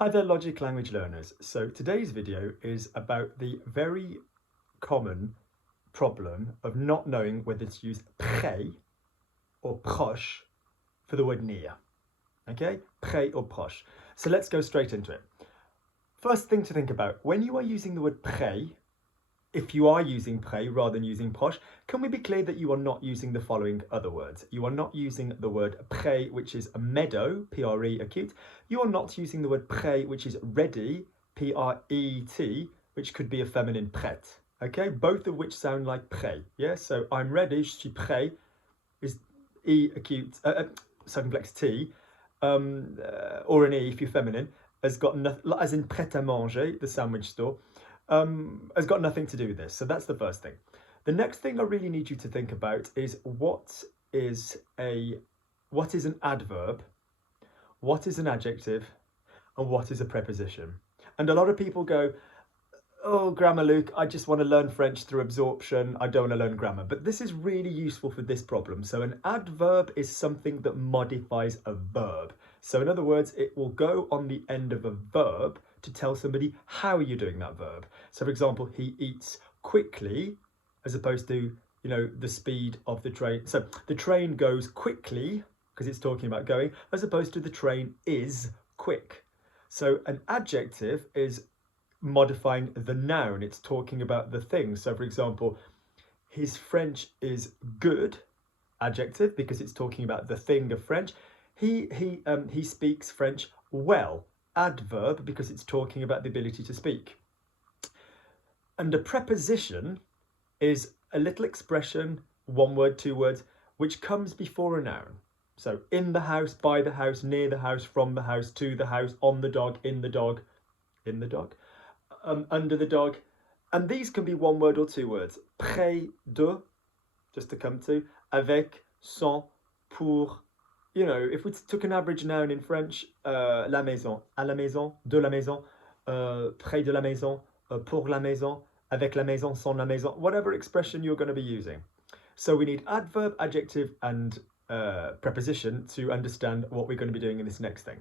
Hi there, Logic Language learners. So today's video is about the very common problem of not knowing whether to use près or proche for the word near. Okay, près or proche. So let's go straight into it. First thing to think about, when you are using the word près, if you are using près rather than using proche, can we be clear that you are not using the following other words? You are not using the word près, which is a meadow, P-R-E, acute. You are not using the word prêt, which is ready, P-R-E-T, which could be a feminine prête. Okay, both of which sound like prêt. Yeah, so I'm ready, je suis prêt, is E acute, circumflex T, or an E if you're feminine, has got nothing, as in prêt à manger, the sandwich store. Has got nothing to do with this. So that's the first thing. The next thing I really need you to think about is what is an adverb, what is an adjective, and what is a preposition. And a lot of people go, oh, grammar, Luke, I just want to learn French through absorption. I don't want to learn grammar. But this is really useful for this problem. So an adverb is something that modifies a verb. So in other words, it will go on the end of a verb to tell somebody how you're doing that verb. So for example, he eats quickly, as opposed to, the speed of the train. So the train goes quickly, because it's talking about going, as opposed to the train is quick. So an adjective is modifying the noun. It's talking about the thing. So for example, his French is good, adjective, because it's talking about the thing of French. He speaks French well, adverb, because it's talking about the ability to speak. And a preposition is a little expression, one word, two words, which comes before a noun. So in the house, by the house, near the house, from the house, to the house, on the dog, in the dog, under the dog. And these can be one word or two words. Près de, just to come to, avec, sans, pour. If we took an average noun in French, la maison, à la maison, de la maison, près de la maison, pour la maison, avec la maison, sans la maison, whatever expression you're going to be using. So we need adverb, adjective, and preposition to understand what we're going to be doing in this next thing.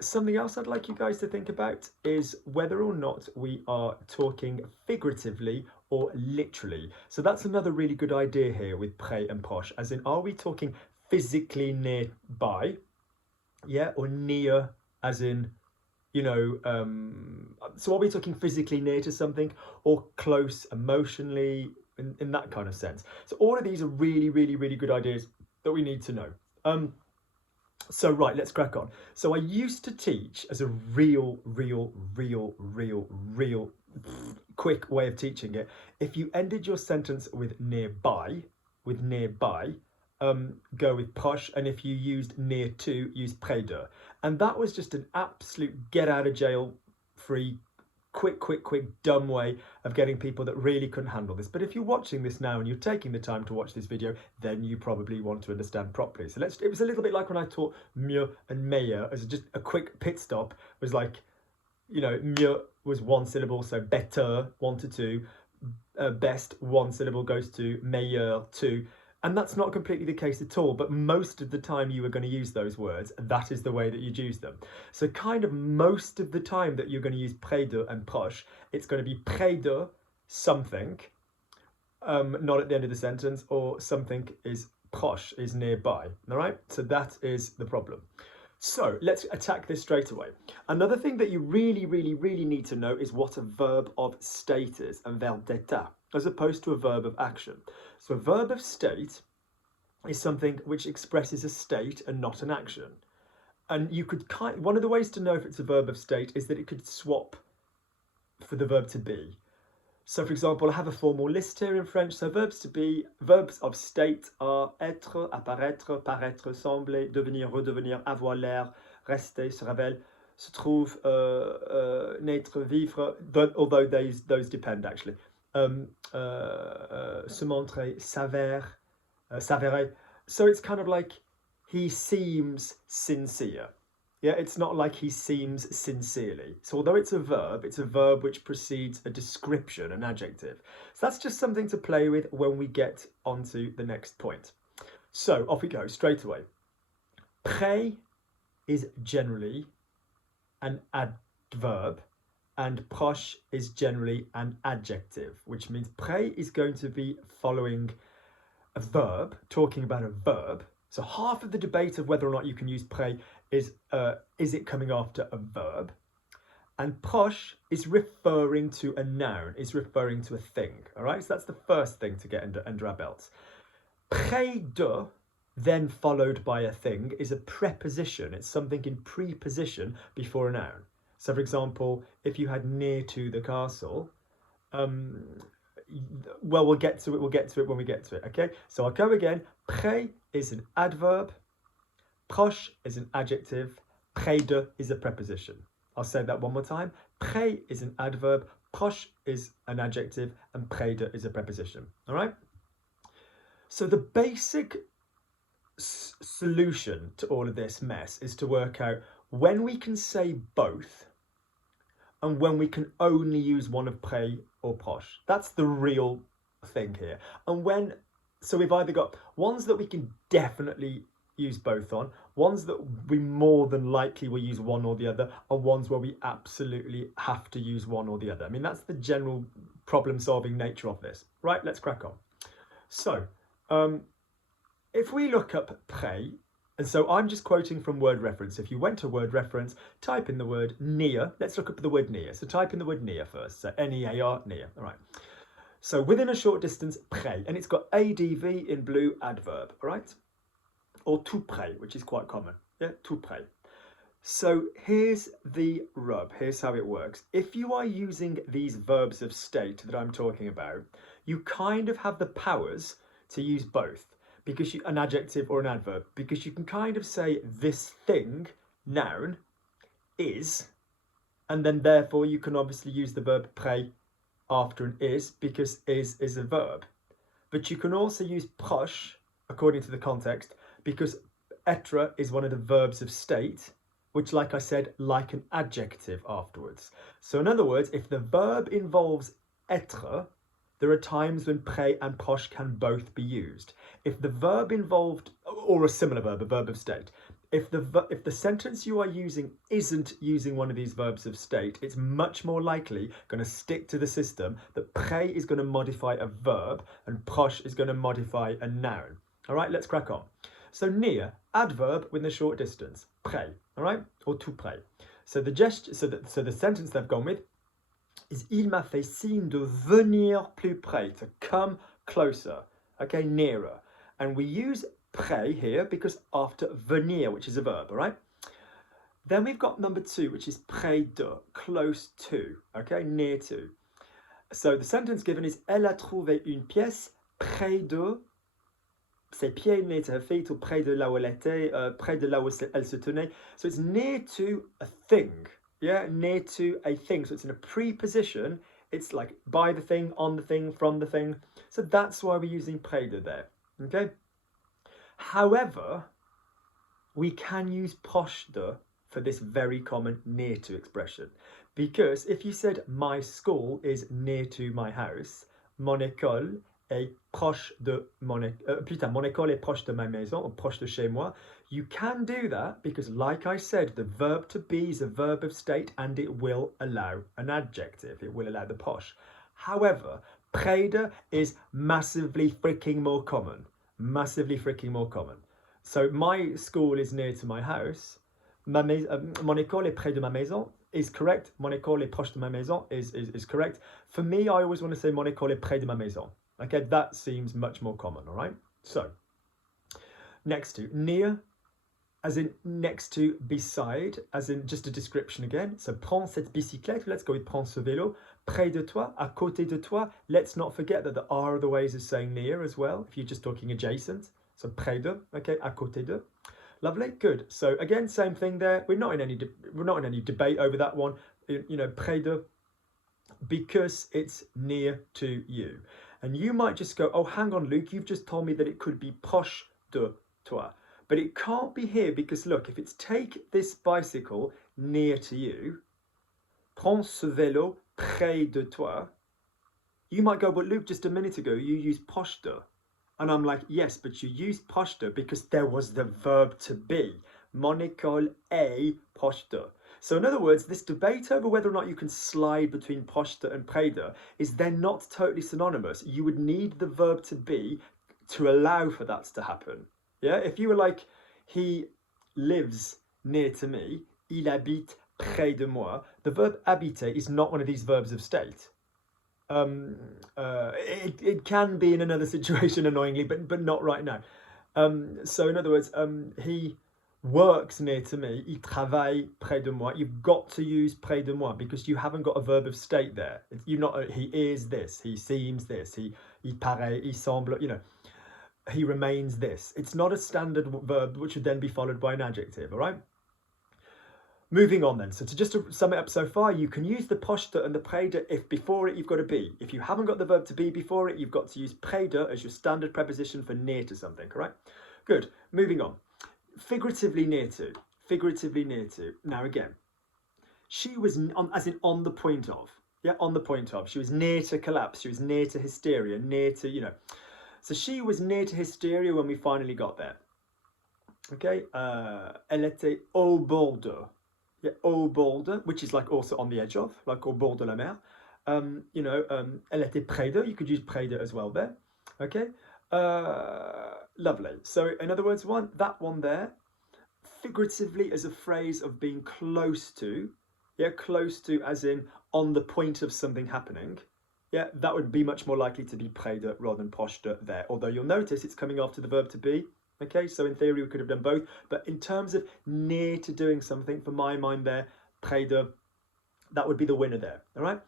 Something else I'd like you guys to think about is whether or not we are talking figuratively or literally. So that's another really good idea here with près and proche, as in, are we talking physically nearby, yeah, or near, as in, so are we talking physically near to something, or close emotionally, in that kind of sense? So all of these are really, really, really good ideas that we need to know. So right, let's crack on. So I used to teach as a real quick way of teaching it. If you ended your sentence with nearby, go with proche, and if you used near to, use près de. And that was just an absolute get out of jail free, quick, dumb way of getting people that really couldn't handle this. But if you're watching this now and you're taking the time to watch this video, then you probably want to understand properly. So it was a little bit like when I taught mieux and meilleur as just a quick pit stop. It was like, mieux was one syllable, so better, 1 to 2, best, one syllable goes to, meilleur, 2. And that's not completely the case at all, but most of the time you are going to use those words, and that is the way that you'd use them. So kind of most of the time that you're going to use près de and proche, it's going to be près de something, not at the end of the sentence, or something is proche, is nearby, all right? So that is the problem. So let's attack this straight away. Another thing that you really need to know is what a verb of state is, a verbe d'état, as opposed to a verb of action. So a verb of state is something which expresses a state and not an action. And you could one of the ways to know if it's a verb of state is that it could swap for the verb to be. So for example, I have a formal list here in French. So verbs of state are être, apparaître, paraître, sembler, devenir, redevenir, avoir l'air, rester, se révèle, se trouve, naître, vivre, but although those depend actually. Se montrer, s'avérer. So it's kind of like he seems sincere. Yeah, it's not like he seems sincerely. So although it's a verb which precedes a description, an adjective. So that's just something to play with when we get onto the next point. So off we go straight away. Près is generally an adverb and proche is generally an adjective, which means près is going to be following a verb, talking about a verb. So half of the debate of whether or not you can use près is it coming after a verb? And proche is referring to a noun, is referring to a thing, all right? So that's the first thing to get under our belts. Près de, then followed by a thing, is a preposition. It's something in preposition before a noun. So for example, if you had near to the castle, well, we'll get to it when we get to it, okay? So I'll go again. Près is an adverb, proche is an adjective, près de is a preposition. I'll say that one more time. Près is an adverb, proche is an adjective, and près de is a preposition. All right? So the basic solution to all of this mess is to work out when we can say both and when we can only use one of près or proche. That's the real thing here. And so we've either got ones that we can definitely use both on, ones that we more than likely will use one or the other, and ones where we absolutely have to use one or the other. I mean, that's the general problem-solving nature of this. Right, let's crack on. So, if we look up près, and so I'm just quoting from word reference. If you went to word reference, type in the word near. Let's look up the word near. So type in the word near first. So N-E-A-R, near. All right. So within a short distance, près, and it's got ADV in blue, adverb. All right. Or tout près, which is quite common. Yeah, tout près. So here's the rub. Here's how it works. If you are using these verbs of state that I'm talking about, you kind of have the powers to use both, because an adjective or an adverb, because you can kind of say this thing, noun, is, and then therefore you can obviously use the verb près after an is, because is a verb. But you can also use proche, according to the context, because être is one of the verbs of state, which, like I said, like an adjective afterwards. So in other words, if the verb involves être, there are times when près and proche can both be used. If the verb involved, or a similar verb, a verb of state, if the sentence you are using isn't using one of these verbs of state, it's much more likely going to stick to the system that près is going to modify a verb and proche is going to modify a noun. All right, let's crack on. So near, adverb within a short distance, près, all right, or tout près. So the sentence they've gone with is il m'a fait signe de venir plus près, to come closer, okay, nearer. And we use près here because after venir, which is a verb, all right? Then we've got number 2, which is près de, close to, okay, near to. So the sentence given is elle a trouvé une pièce près de ses pieds nés to her feet, or près de là où elle était, près de là où elle se tenait. So it's near to a thing. Yeah, near to a thing. So it's in a preposition. It's like by the thing, on the thing, from the thing. So that's why we're using près de there. Okay. However, we can use proche de for this very common near to expression. Because if you said my school is near to my house, mon école est proche de mon école est proche de ma maison, or proche de chez moi. You can do that because, like I said, the verb to be is a verb of state and it will allow an adjective. It will allow the proche. However, près de is massively freaking more common. Massively freaking more common. So my school is near to my house. Mon école est près de ma maison is correct. Mon école est proche de ma maison is correct. For me, I always want to say mon école est près de ma maison. Okay, that seems much more common, all right? So, next to, near, as in next to, beside, as in just a description again. So, prends cette bicyclette, let's go with prends ce vélo. Près de toi, à côté de toi. Let's not forget that there are other ways of saying near as well, if you're just talking adjacent. So, près de, okay, à côté de. Lovely, good. So, again, same thing there. We're not in any debate over that one. You know, près de, because it's near to you. And you might just go, oh, hang on, Luke, you've just told me that it could be proche de toi. But it can't be here because, look, if it's take this bicycle near to you, prends ce vélo près de toi, you might go, but Luke, just a minute ago, you used proche de. And I'm like, yes, but you used proche de because there was the verb to be. Mon école est proche de. So in other words, this debate over whether or not you can slide between proche de and près de is then not totally synonymous. You would need the verb to be to allow for that to happen. Yeah, if you were like, he lives near to me, il habite près de moi, the verb habiter is not one of these verbs of state. It can be in another situation annoyingly, but not right now. So in other words, he works near to me, il travaille près de moi. You've got to use près de moi because you haven't got a verb of state there. You're not, he is this, he seems this, il paraît, il semble, you know, he remains this. It's not a standard verb which would then be followed by an adjective, all right? Moving on then, so to sum it up so far, you can use the proche de and the près de if before it you've got a be. If you haven't got the verb to be before it, you've got to use près de as your standard preposition for near to something, correct? Good, moving on. Figuratively near to, figuratively near to. Now again, she was, as in on the point of, yeah, on the point of. She was near to collapse, she was near to hysteria, near to, you know. So she was near to hysteria when we finally got there. Okay, elle était au bord de. Yeah, au bord de, which is like also on the edge of, like au bord de la mer. You know, elle était près de, you could use près de as well there. Okay, lovely. So in other words, that one there, figuratively as a phrase of being close to, yeah, close to as in on the point of something happening. Yeah, that would be much more likely to be près de rather than proche de there. Although you'll notice it's coming after the verb to be. Okay, so in theory we could have done both. But in terms of near to doing something, for my mind there, près de, that would be the winner there. All right.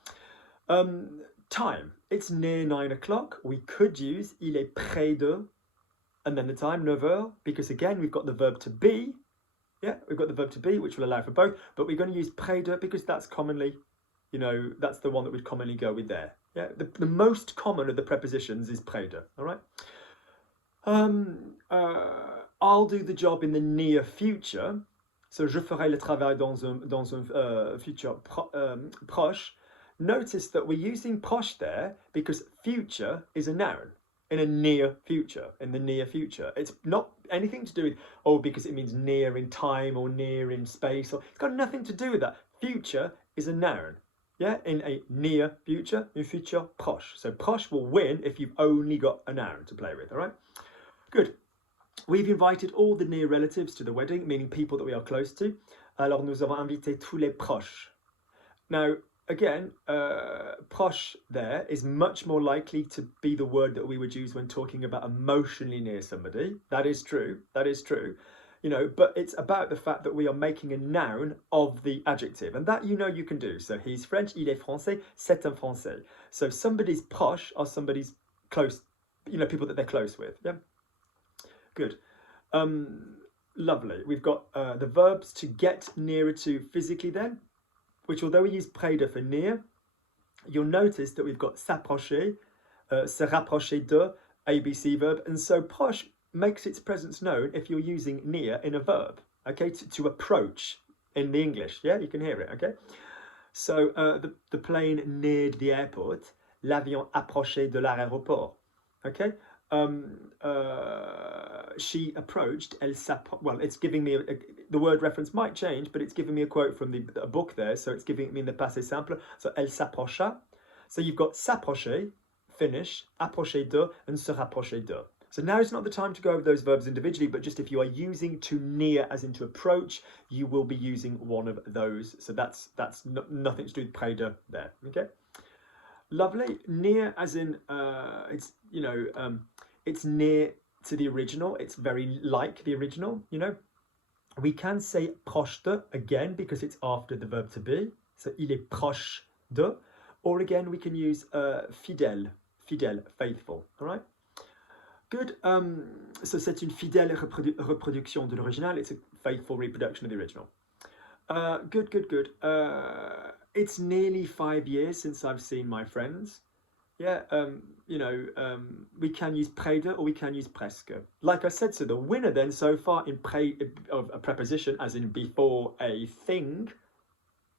Time. It's near 9 o'clock. We could use il est près de, and then the time 9 heures, because again we've got the verb to be. Yeah, we've got the verb to be, which will allow for both. But we're going to use près de because that's commonly, you know, that's the one that would commonly go with there. Yeah, the most common of the prepositions is près de, all right? I'll do the job in the near future. So, je ferai le travail dans un futur proche. Notice that we're using proche there because future is a noun in a near future, in the near future. It's not anything to do with, oh, because it means near in time or near in space. Or, it's got nothing to do with that. Future is a noun. Yeah, in a near future, un futur proche. So proche will win if you've only got a noun to play with, all right? Good. We've invited all the near relatives to the wedding, meaning people that we are close to. Alors nous avons invité tous les proches. Now, again, proche there is much more likely to be the word that we would use when talking about emotionally near somebody. That is true. That is true. You know, but it's about the fact that we are making a noun of the adjective, and that you know you can do. So he's French, il est français, c'est un français. So somebody's proche are somebody's close, you know, people that they're close with. Yeah, good, lovely. We've got the verbs to get nearer to physically then, which although we use près de for near, you'll notice that we've got s'approcher, se rapprocher de, ABC verb, and so proche makes its presence known if you're using near in a verb, okay, to approach in the English, yeah, you can hear it, okay? So the plane neared the airport, l'avion approchait de l'aéroport, okay? She approached, elle s'approche, well, it's giving me, the word reference might change, but it's giving me a quote from a book there, so it's giving me in the passé simple, so elle s'approcha. So you've got s'approcher, finish, approcher de, and se rapprocher de. So now is not the time to go over those verbs individually, but just if you are using to near as in to approach, you will be using one of those. So that's nothing to do with près de there, okay? Lovely. Near as in, it's, you know, it's near to the original. It's very like the original, you know. We can say proche de again because it's after the verb to be. So il est proche de. Or again, we can use fidèle, fidèle, faithful, all right? Good. So c'est une fidèle reproduction de l'original. It's a faithful reproduction of the original. Good, good, good. It's nearly 5 years since I've seen my friends. Yeah, you know, we can use près de or we can use presque. Like I said, so the winner then so far in près of a preposition, as in before a thing,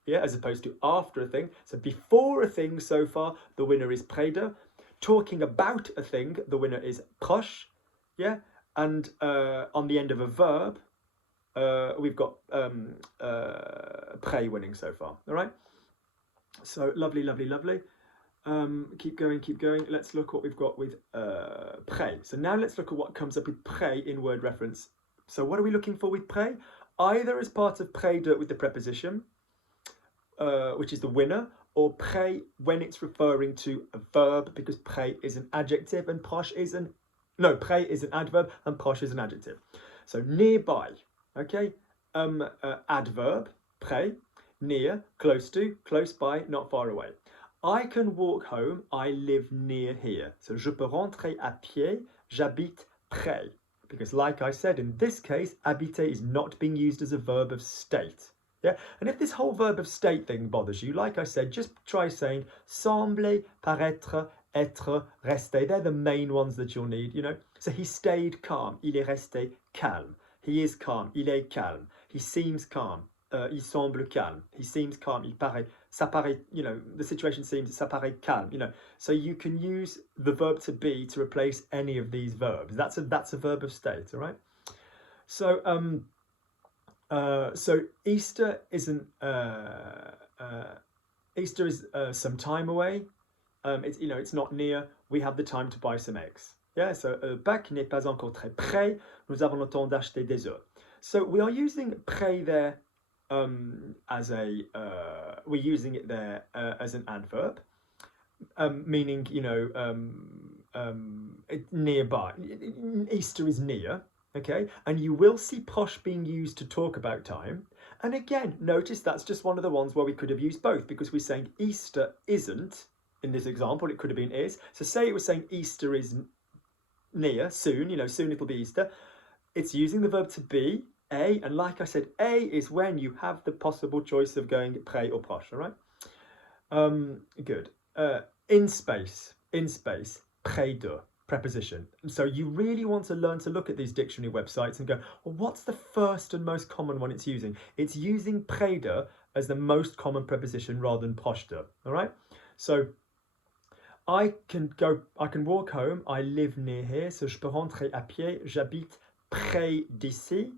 yeah, as opposed to after a thing. So before a thing so far, the winner is près de. Talking about a thing, the winner is proche, yeah, and on the end of a verb, we've got près winning so far. All right. So lovely, lovely, lovely. Keep going, keep going. Let's look what we've got with près. So now let's look at what comes up with près in word reference. So what are we looking for with près? Either as part of près de with the preposition, which is the winner, or près when it's referring to a verb, because près is an adjective and proche is an... No, près is an adverb and proche is an adjective. So nearby, okay? Adverb, près, near, close to, close by, not far away. I can walk home, I live near here. So je peux rentrer à pied, j'habite près. Because like I said, in this case, habiter is not being used as a verb of state. Yeah, and if this whole verb of state thing bothers you, like I said, just try saying sembler, paraître, être, rester. They're the main ones that you'll need, you know. So he stayed calm, il est resté calme. He is calm, il est calme. He seems calm, il semble calme. He seems calm, il paraît, ça paraît, you know, the situation seems, ça paraît calme, you know. So you can use the verb to be to replace any of these verbs. That's a verb of state, all right? So, so Easter isn't, Easter is some time away. It's, you know, it's not near. We have the time to buy some eggs. Yeah, so Pâques n'est pas encore très près. Nous avons le temps d'acheter des œufs. So we are using près there as a, we're using it there as an adverb, meaning, you know, nearby. Easter is near, okay? And you will see proche being used to talk about time. And again, notice that's just one of the ones where we could have used both, because we're saying Easter isn't, in this example, it could have been is. So say it was saying Easter is near, soon, you know, soon it'll be Easter. It's using the verb to be, a, and like I said, a is when you have the possible choice of going près or proche, all right? Good. In space, près de, preposition. So you really want to learn to look at these dictionary websites and go, well, what's the first and most common one it's using? It's using près de as the most common preposition rather than proche de, all right? So I can walk home, I live near here, so je peux rentrer à pied, j'habite près d'ici.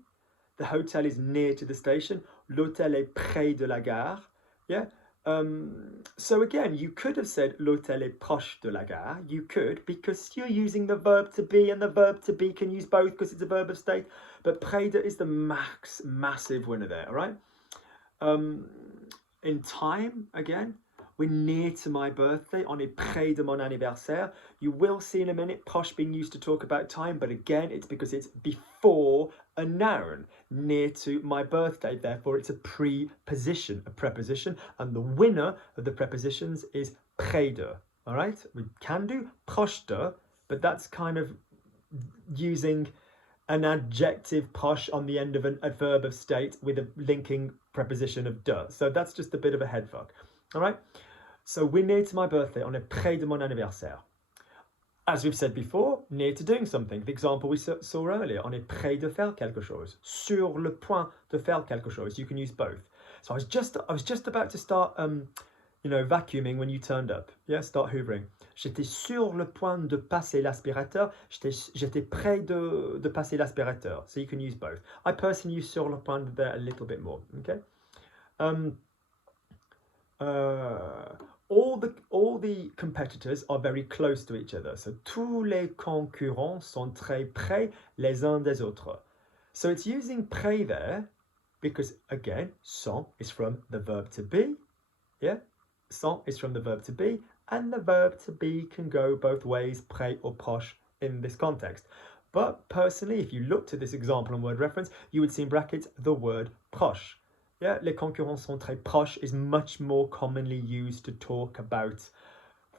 The hotel is near to the station. L'hôtel est près de la gare. Yeah. So again, you could have said l'hôtel est proche de la gare. You could, because you're using the verb to be, and the verb to be can use both because it's a verb of state. But près de is the massive winner there. All right. In time, again, we're near to my birthday. On est près de mon anniversaire. You will see in a minute proche being used to talk about time, but again, it's because it's before a noun, near to my birthday. Therefore, it's a preposition, a preposition, and the winner of the prepositions is près de. All right, we can do proche de, but that's kind of using an adjective proche on the end of a verb of state with a linking preposition of de. So that's just a bit of a head fuck. All right, so we're near to my birthday. On est près de mon anniversaire. As we've said before, near to doing something. The example we saw earlier, on est près de faire quelque chose. Sur le point de faire quelque chose. You can use both. So I was just about to start, you know, vacuuming when you turned up. Yeah, start hoovering. J'étais sur le point de passer l'aspirateur. J'étais près de passer l'aspirateur. So you can use both. I personally use sur le point there a little bit more. Okay. All the competitors are very close to each other. So tous les concurrents sont très près les uns des autres. So it's using près there because, again, sont is from the verb to be. Yeah, sont is from the verb to be, and the verb to be can go both ways, près or proche in this context. But personally, if you looked at this example and word reference, you would see in brackets the word proche. Yeah, les concurrents sont très proches is much more commonly used to talk about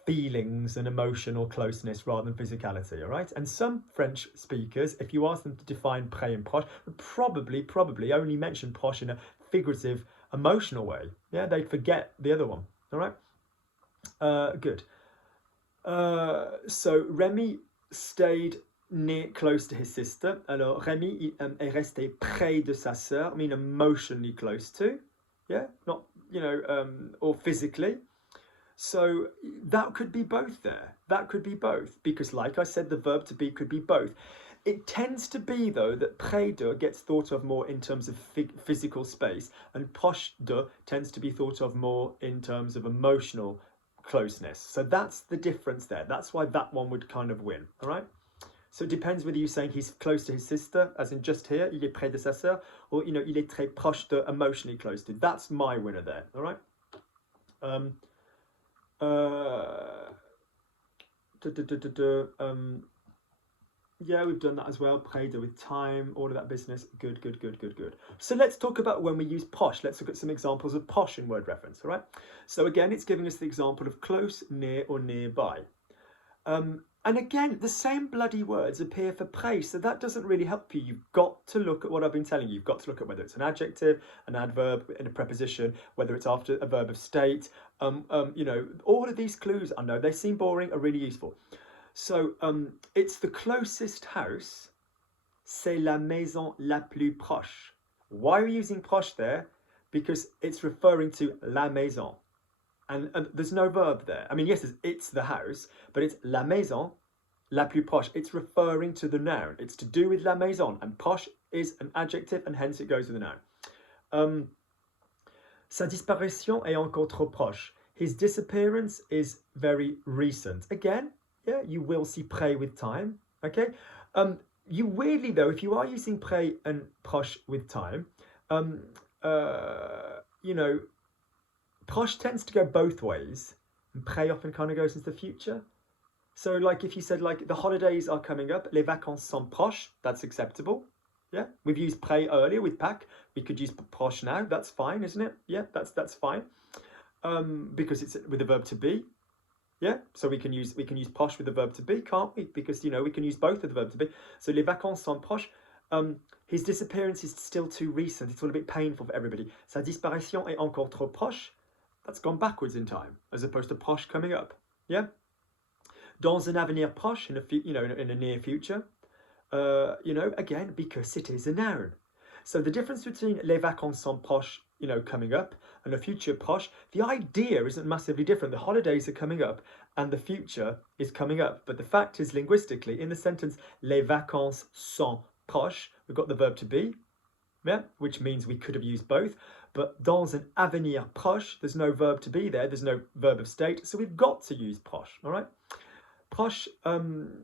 feelings and emotional closeness rather than physicality, all right? And some French speakers, if you ask them to define près and proche, would probably only mention proche in a figurative, emotional way. Yeah, they'd forget the other one, all right? Good. So Remy stayed close to his sister. Alors Rémi est resté près de sa sœur, mean emotionally close to, yeah, not, you know, or physically. So that could be both there. That could be both, because like I said, the verb to be could be both. It tends to be, though, that près de gets thought of more in terms of physical space, and proche de tends to be thought of more in terms of emotional closeness. So that's the difference there. That's why that one would kind of win, all right? So it depends whether you're saying he's close to his sister, as in just here, il est près de sa sœur, or, il est très proche de, emotionally close to. That's my winner there, all right? Yeah, we've done that as well. Près de with time, all of that business. Good, good, good, good, good. So let's talk about when we use posh. Let's look at some examples of posh in word reference, all right? So again, it's giving us the example of close, near, or nearby. And again, the same bloody words appear for près, so that doesn't really help you. You've got to look at what I've been telling you. You've got to look at whether it's an adjective, an adverb, and a preposition, whether it's after a verb of state. All of these clues, I know they seem boring, are really useful. So it's the closest house. C'est la maison la plus proche. Why are we using proche there? Because it's referring to la maison. And there's no verb there. I mean, yes, it's the house, but it's la maison la plus proche. It's referring to the noun. It's to do with la maison, and proche is an adjective, and hence it goes with the noun. Sa disparition est encore trop proche. His disappearance is very recent. Again, yeah, you will see près with time, okay? You weirdly, though, if you are using près and proche with time, proche tends to go both ways, and près often kind of goes into the future. So, like, if you said, like, the holidays are coming up, les vacances sont proches, that's acceptable. Yeah, we've used près earlier with Pâques. We could use proche now. That's fine, isn't it? Yeah, that's fine. Because it's with the verb to be. Yeah, so we can use proche with the verb to be, can't we? Because, we can use both with the verb to be. So les vacances sont proches. His disappearance is still too recent. It's all a bit painful for everybody. Sa disparition est encore trop proche. That's gone backwards in time, as opposed to proche coming up. Yeah. Dans un avenir proche, in a near future. Again, because it is a noun. So the difference between les vacances sont proches, coming up, and a future proche, the idea isn't massively different. The holidays are coming up and the future is coming up. But the fact is, linguistically, in the sentence les vacances sont proches, we've got the verb to be, yeah, which means we could have used both. But dans un avenir proche, there's no verb to be there, there's no verb of state, so we've got to use proche, all right? Proche,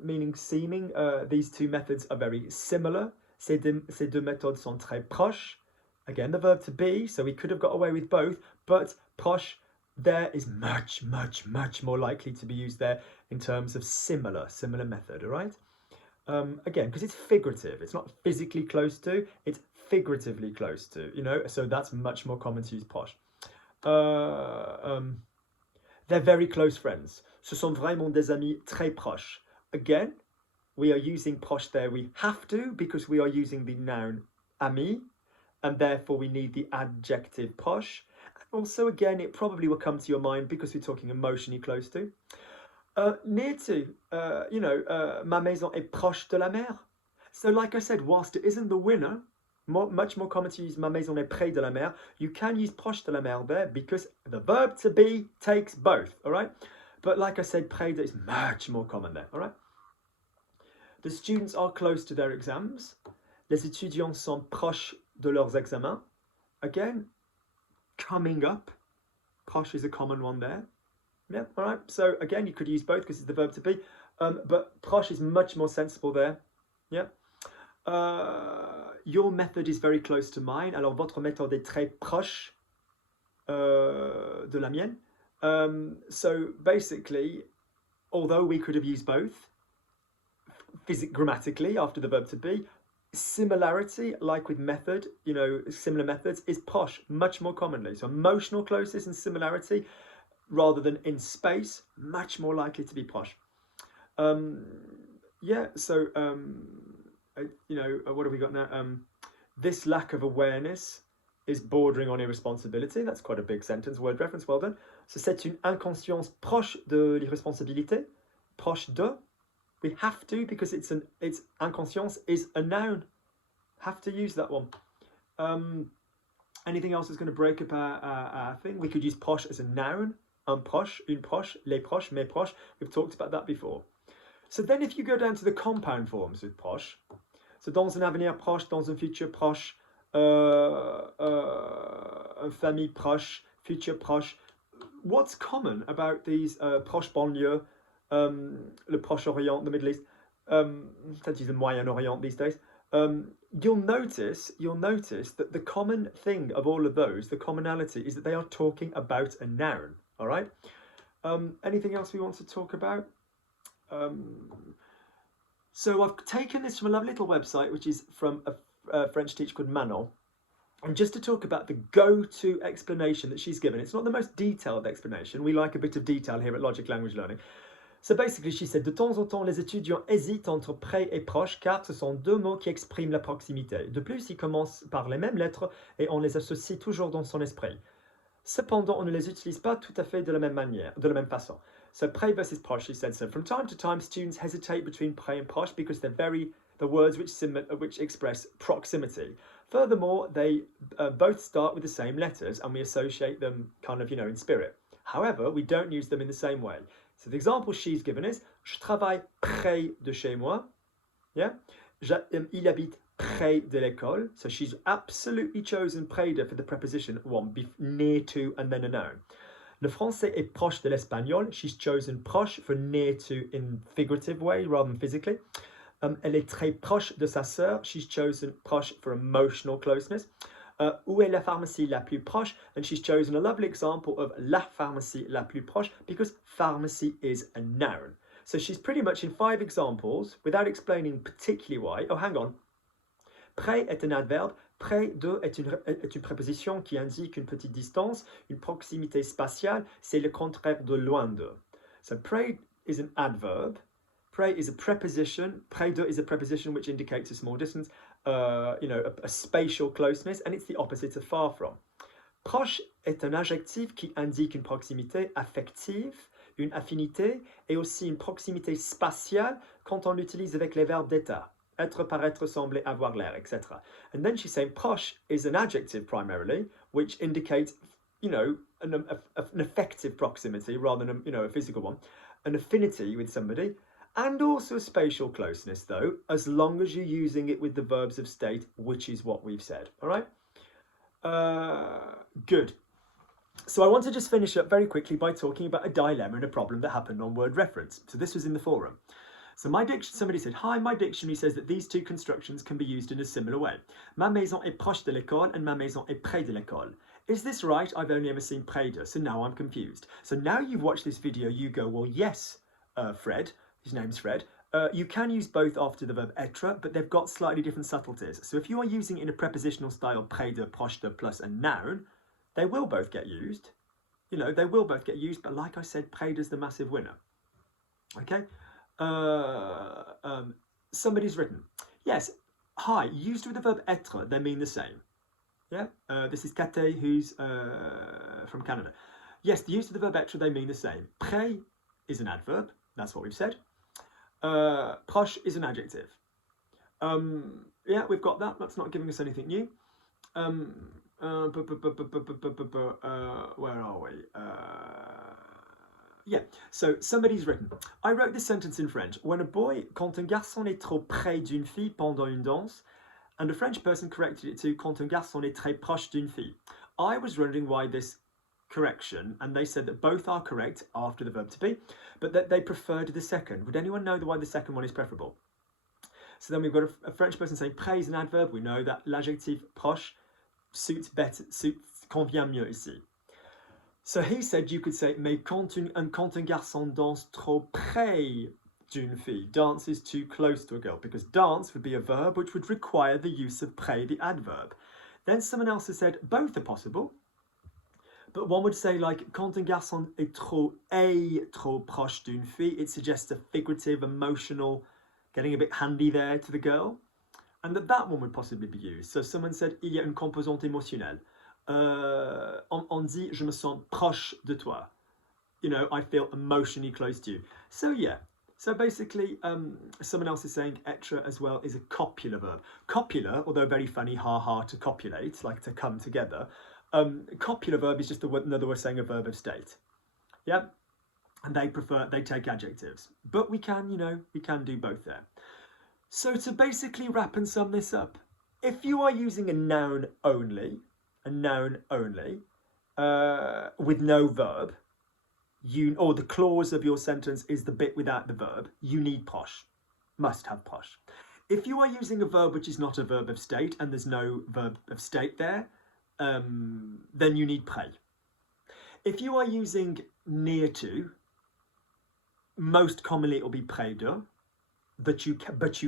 meaning seeming, these two methods are very similar. Ces deux méthodes sont très proches. Again, the verb to be, so we could have got away with both, but proche there is much, much, much more likely to be used there in terms of similar method, all right? Again, because it's figurative, it's not physically close to, it's figuratively close to, so that's much more common to use proche. They're very close friends. Ce sont vraiment des amis très proches. Again, we are using proche there. We have to, because we are using the noun ami, and therefore we need the adjective proche. And also, again, it probably will come to your mind because we're talking emotionally close to. Near to, ma maison est proche de la mer. So like I said, whilst it isn't the winner, much more common to use ma maison est près de la mer, you can use proche de la mer there because the verb to be takes both, all right? But like I said, près de is much more common there, all right? The students are close to their exams. Les étudiants sont proches de leurs examens. Again, coming up. Proche is a common one there. Yeah, all right. So again, you could use both because it's the verb to be. But proche is much more sensible there. Yeah. Your method is very close to mine. Alors, votre méthode est très proche de la mienne. So basically, although we could have used both, grammatically after the verb to be, similarity, like with method, similar methods, is proche much more commonly. So emotional closeness and similarity, rather than in space, much more likely to be proche. Yeah, so, what have we got now? This lack of awareness is bordering on irresponsibility. That's quite a big sentence, word reference, well done. So c'est une inconscience proche de l'irresponsabilité, proche de. We have to, because it's inconscience is a noun. Have to use that one. Anything else that's going to break up our thing? We could use proche as a noun. Un proche, une proche, les proches, mes proches. We've talked about that before. So then if you go down to the compound forms with proche, so dans un avenir proche, dans un futur proche, une famille proche, futur proche, what's common about these proche banlieue, le Proche-Orient, the Middle East, peut-être the Moyen-Orient these days, you'll notice that the common thing of all of those, the commonality, is that they are talking about a noun, all right? Anything else we want to talk about? So I've taken this from a lovely little website, which is from a French teacher called Manon. And just to talk about the go-to explanation that she's given, it's not the most detailed explanation. We like a bit of detail here at Logic Language Learning. So basically, she said, de temps en temps, les étudiants hésitent entre près et proche, car ce sont deux mots qui expriment la proximité. De plus, ils commencent par les mêmes lettres et on les associe toujours dans son esprit. Cependant, on ne les utilise pas tout à fait de la même manière, de la même façon. So près versus proche, she said. So from time to time, students hesitate between près and proche because they're the words which express proximity. Furthermore, they both start with the same letters and we associate them kind of, in spirit. However, we don't use them in the same way. So the example she's given is, je travaille près de chez moi. Yeah? Il habite près de l'école. So she's absolutely chosen près de for the preposition one, near to and then a noun. Le français est proche de l'espagnol. She's chosen proche for near to in figurative way rather than physically. Elle est très proche de sa sœur. She's chosen proche for emotional closeness. Où est la pharmacie la plus proche? And she's chosen a lovely example of la pharmacie la plus proche because pharmacy is a noun. So she's pretty much in 5 examples without explaining particularly why. Oh, hang on. Près est un adverbe. Près de est une préposition qui indique une petite distance, une proximité spatiale. C'est le contraire de loin de. So près is an adverb. Près is a preposition. Près de is a preposition which indicates a small distance, a spatial closeness, and it's the opposite of far from. Proche est un adjectif qui indique une proximité affective, une affinité, et aussi une proximité spatiale quand on l'utilise avec les verbes d'état. Être, paraître, sembler, avoir l'air, etc. And then she's saying proche is an adjective primarily, which indicates, an affective proximity rather than, a physical one, an affinity with somebody, and also a spatial closeness, though, as long as you're using it with the verbs of state, which is what we've said. All right? Good. So I want to just finish up very quickly by talking about a dilemma and a problem that happened on word reference. So this was in the forum. So somebody said, hi, my dictionary says that these two constructions can be used in a similar way. Ma maison est proche de l'école and ma maison est près de l'école. Is this right? I've only ever seen près de, so now I'm confused. So now you've watched this video, you go, well, yes, Fred. His name's Fred. You can use both after the verb être, but they've got slightly different subtleties. So if you are using it in a prepositional style, près de, proche de, plus a noun, they will both get used. They will both get used, but like I said, près de is the massive winner. Okay? Somebody's written, yes, hi, used with the verb être, they mean the same. Yeah? This is Kate, who's from Canada. Yes, the use of the verb être, they mean the same. Près is an adverb, that's what we've said. Proche is an adjective. Yeah, we've got that. That's not giving us anything new. Where are we? Yeah, so somebody's written, I wrote this sentence in French. Quand un garçon est trop près d'une fille pendant une danse, and a French person corrected it to quand un garçon est très proche d'une fille. I was wondering why this correction, and they said that both are correct after the verb to be, but that they preferred the second. Would anyone know why the second one is preferable? So then we've got a French person saying près is an adverb. We know that l'adjectif proche convient mieux ici. So he said you could say mais quand un garçon danse trop près d'une fille. Dance is too close to a girl, because dance would be a verb which would require the use of près, the adverb. Then someone else has said both are possible. But one would say, like, quand un garçon est trop proche d'une fille, it suggests a figurative, emotional, getting a bit handy there to the girl. And that one would possibly be used. So someone said, il y a une composante émotionnelle. On dit, je me sens proche de toi. I feel emotionally close to you. So yeah. So basically, someone else is saying être as well is a copular verb. Copular, although very funny, ha, to copulate, like to come together. Copular verb is just another way of saying a verb of state. Yeah. and they take adjectives. But we can, we can do both there. So to basically wrap and sum this up, if you are using a noun only, with no verb, or the clause of your sentence is the bit without the verb, you need proche, must have proche. If you are using a verb which is not a verb of state and there's no verb of state there, then you need près. If you are using near to, most commonly it will be près de, but you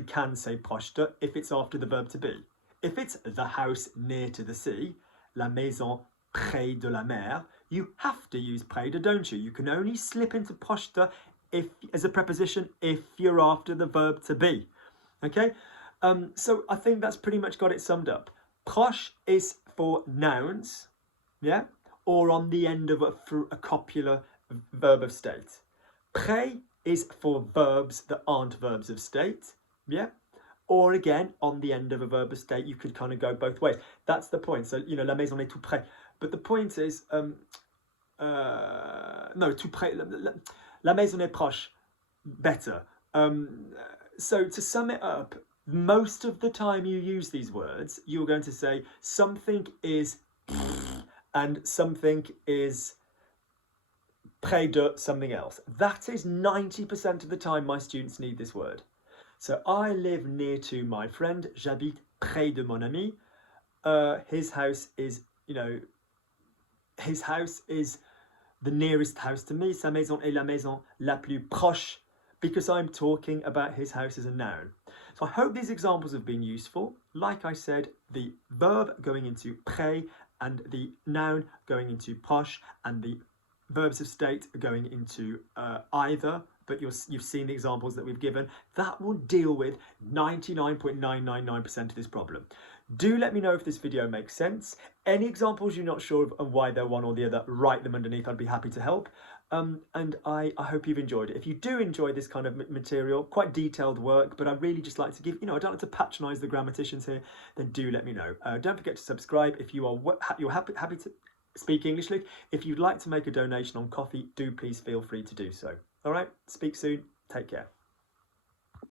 can say proche de if it's after the verb to be. If it's the house near to the sea, la maison près de la mer, you have to use près de, don't you? You can only slip into proche de as a preposition if you're after the verb to be. Okay, so I think that's pretty much got it summed up. Proche is for nouns, yeah, or on the end of a copular verb of state. Près is for verbs that aren't verbs of state, yeah, or again on the end of a verb of state. You could kind of go both ways. That's the point. So la maison est tout près, but the point is no, tout près. La maison est proche, better. So to sum it up, most of the time you use these words, you're going to say something is and something is près de something else. That is 90% of the time my students need this word. So I live near to my friend, j'habite près de mon ami. His house is, his house is the nearest house to me. Sa maison est la maison la plus proche, because I'm talking about his house as a noun. So I hope these examples have been useful. Like I said, the verb going into près and the noun going into proche and the verbs of state going into either, but you've seen the examples that we've given. That will deal with 99.999% of this problem. Do let me know if this video makes sense. Any examples you're not sure of and why they're one or the other, write them underneath. I'd be happy to help. And I hope you've enjoyed it. If you do enjoy this kind of material, quite detailed work, but I really just like to give, I don't like to patronise the grammaticians here, then do let me know. Don't forget to subscribe if you're happy to speak Englishly. If you'd like to make a donation on Kofi, do please feel free to do so. All right, speak soon. Take care.